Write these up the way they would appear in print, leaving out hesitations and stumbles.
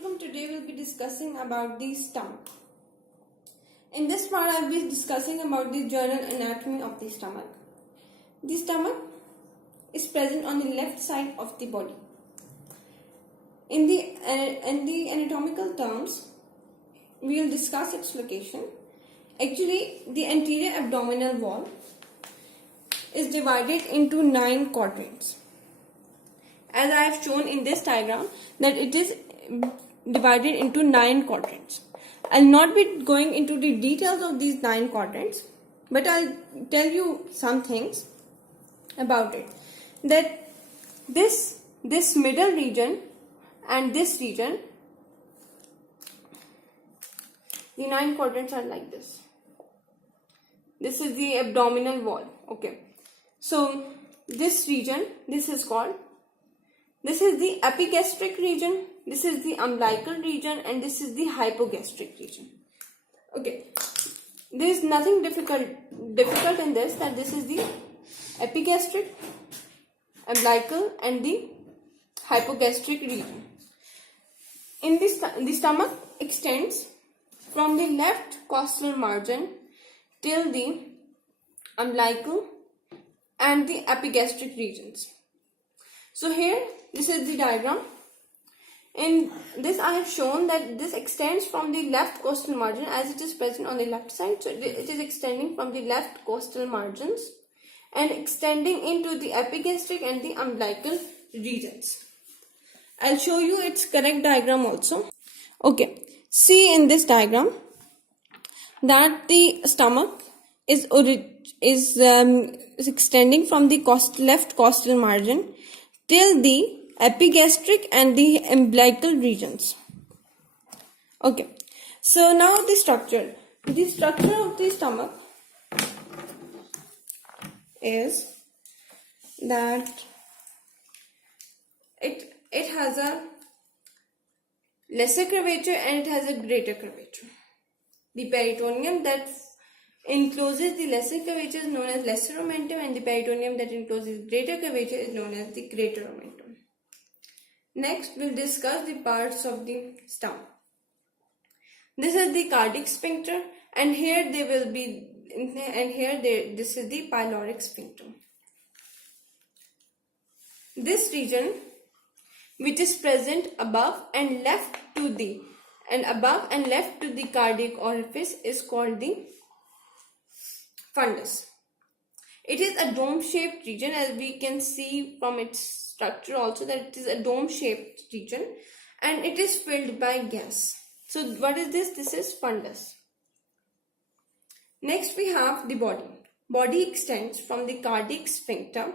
welcome. Today we'll be discussing about the stomach. In this part I'll be discussing about the general anatomy of the stomach. The stomach is present on the left side of the body. In the anatomical terms, we will discuss its location. Actually, the anterior abdominal wall is divided into 9 quadrants. As I have shown in this diagram, that it is divided into 9 quadrants. I'll not be going into the details of these 9 quadrants, but I'll tell you some things about it. That this middle region and this region, the 9 quadrants are like this. This is the abdominal wall. Okay. So this region, this is the epigastric region, this is the umbilical region, and this is the hypogastric region. Okay. There is nothing difficult in this, that this is the epigastric, umbilical, and the hypogastric region. In this, the stomach extends from the left costal margin till the umbilical and the epigastric regions. So here, this is the diagram. In this I have shown that this extends from the left costal margin, as it is present on the left side. So it is extending from the left costal margins and extending into the epigastric and the umbilical regions. I'll show you its correct diagram also. Okay, see in this diagram that the stomach is extending from the left costal margin till the epigastric and the umbilical regions. Okay, so now the structure. The structure of the stomach is that it has a lesser curvature and it has a greater curvature. The peritoneum that encloses the lesser curvature is known as lesser omentum, and the peritoneum that encloses greater curvature is known as the greater omentum. Next, we'll discuss the parts of the stomach. This is the cardiac sphincter, and here this is the pyloric sphincter. This region, which is present above and left to the cardiac orifice, is called the fundus. It is a dome-shaped region, as we can see from its structure also, that it is a dome-shaped region and it is filled by gas. So what is this? This is fundus. Next we have the body. Body extends from the cardiac sphincter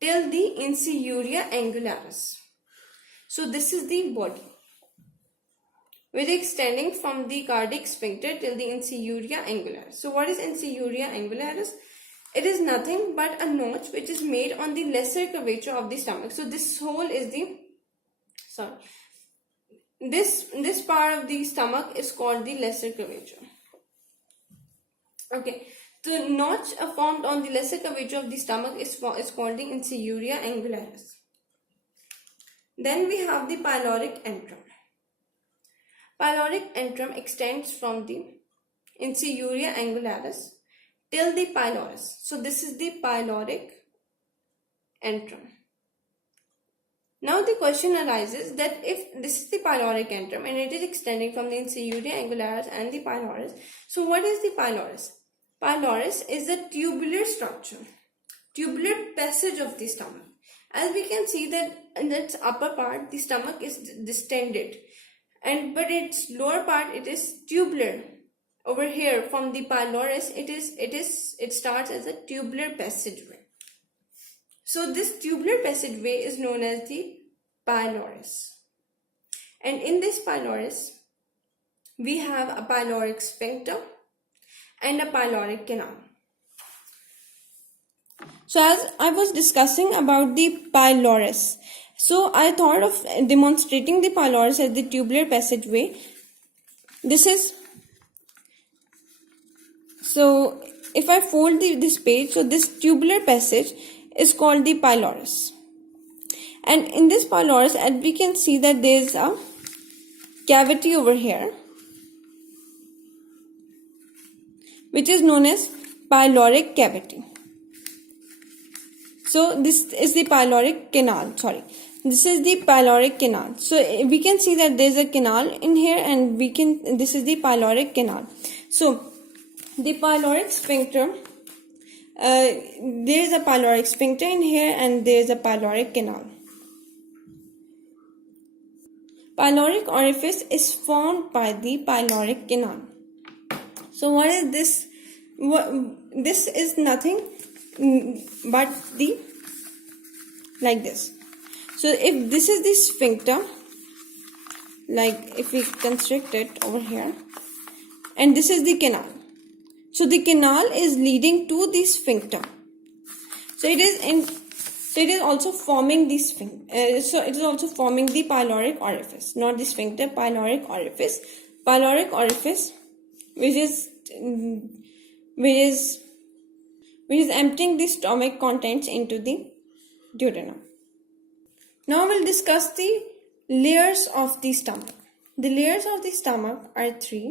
till the insiuria angularis. So this is the body, with extending from the cardiac sphincter till the insiuria angularis. So what is insiuria angularis? It is nothing but a notch which is made on the lesser curvature of the stomach. So this hole is this part of the stomach is called the lesser curvature. Okay, the notch formed on the lesser curvature of the stomach is called the insiuria angularis. Then we have the pyloric antrum. Pyloric antrum extends from the insiuria angularis till the pylorus. So this is the pyloric antrum. Now the question arises that if this is the pyloric antrum and it is extending from the insiuria angularis and the pylorus, so what is the pylorus? Pylorus is a tubular structure, tubular passage of the stomach. As we can see that in its upper part the stomach is distended, but its lower part it is tubular. Over here from the pylorus it starts as a tubular passageway. So this tubular passageway is known as the pylorus. And in this pylorus we have a pyloric sphincter and a pyloric canal. So as I was discussing about the pylorus, so I thought of demonstrating the pylorus as the tubular passageway. So if I fold this page, so this tubular passage is called the pylorus. And in this pylorus, as we can see that there is a cavity over here, which is known as pyloric cavity. So this is the pyloric canal, this is the pyloric canal. So we can see that there is a canal in here, and this is the pyloric canal. So the pyloric sphincter, there is a pyloric sphincter in here, and there is a pyloric canal. Pyloric orifice is formed by the pyloric canal. So what is this? This is nothing but like this. So if this is the sphincter, like if we constrict it over here, and this is the canal. So the canal is leading to the sphincter. So it is also forming the sphincter. So it is also forming the pyloric orifice, not the sphincter. Pyloric orifice, which is emptying the stomach contents into the duodenum. Now we'll discuss the layers of the stomach. The layers of the stomach are three.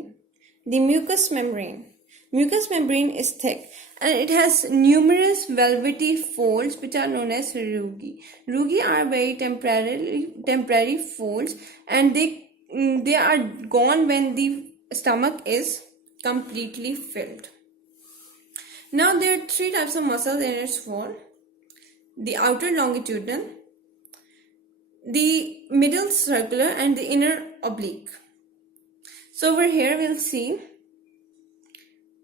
The mucous membrane. Mucous membrane is thick and it has numerous velvety folds which are known as rugae. Rugae are very temporary folds, and they are gone when the stomach is completely filled. Now there are three types of muscles in its wall: the outer longitudinal, the middle circular, and the inner oblique. So over here we'll see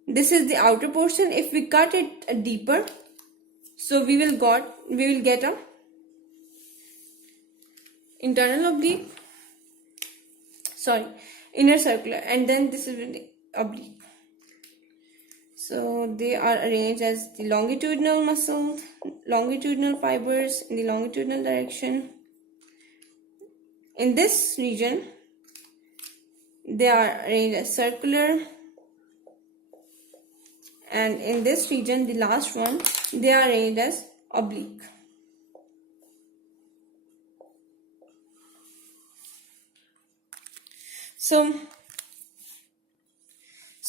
this is the outer portion. If we cut it deeper, so we will get a inner circular, and then this is the oblique. So they are arranged as the longitudinal muscle, longitudinal fibers in the longitudinal direction. In this region, they are arranged as circular, and in this region, the last one, they are arranged as oblique. So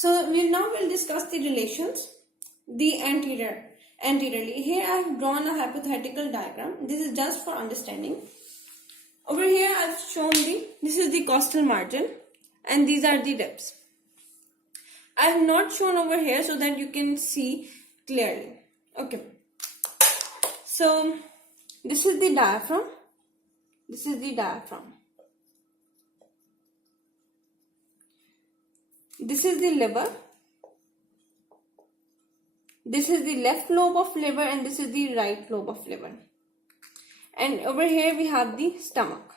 we'll discuss the relations. The anteriorly. Here I have drawn a hypothetical diagram. This is just for understanding. Over here I have shown this is the costal margin, and these are the ribs. I have not shown over here so that you can see clearly. Okay. So this is the diaphragm. This is the diaphragm. This is the liver. This is the left lobe of liver, and this is the right lobe of liver. And over here we have the stomach.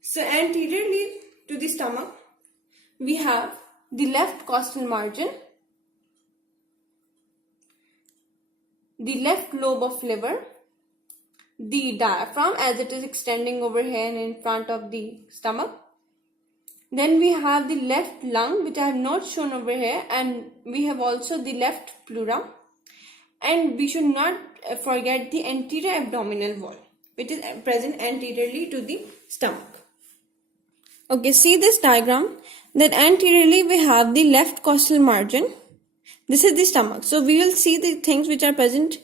So anteriorly to the stomach, we have the left costal margin, the left lobe of liver, the diaphragm as it is extending over here and in front of the stomach. Then we have the left lung, which I have not shown over here, and we have also the left pleura. And we should not forget the anterior abdominal wall, which is present anteriorly to the stomach. Okay, see this diagram, that anteriorly we have the left costal margin. This is the stomach. So we will see the things which are present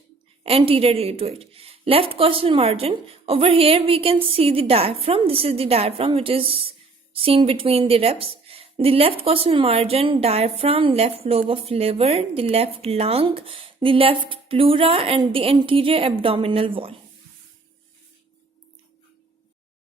anteriorly to it. Left costal margin. Over here we can see the diaphragm. This is the diaphragm which is seen between the ribs. The left costal margin, diaphragm, left lobe of liver, the left lung, the left pleura, and the anterior abdominal wall.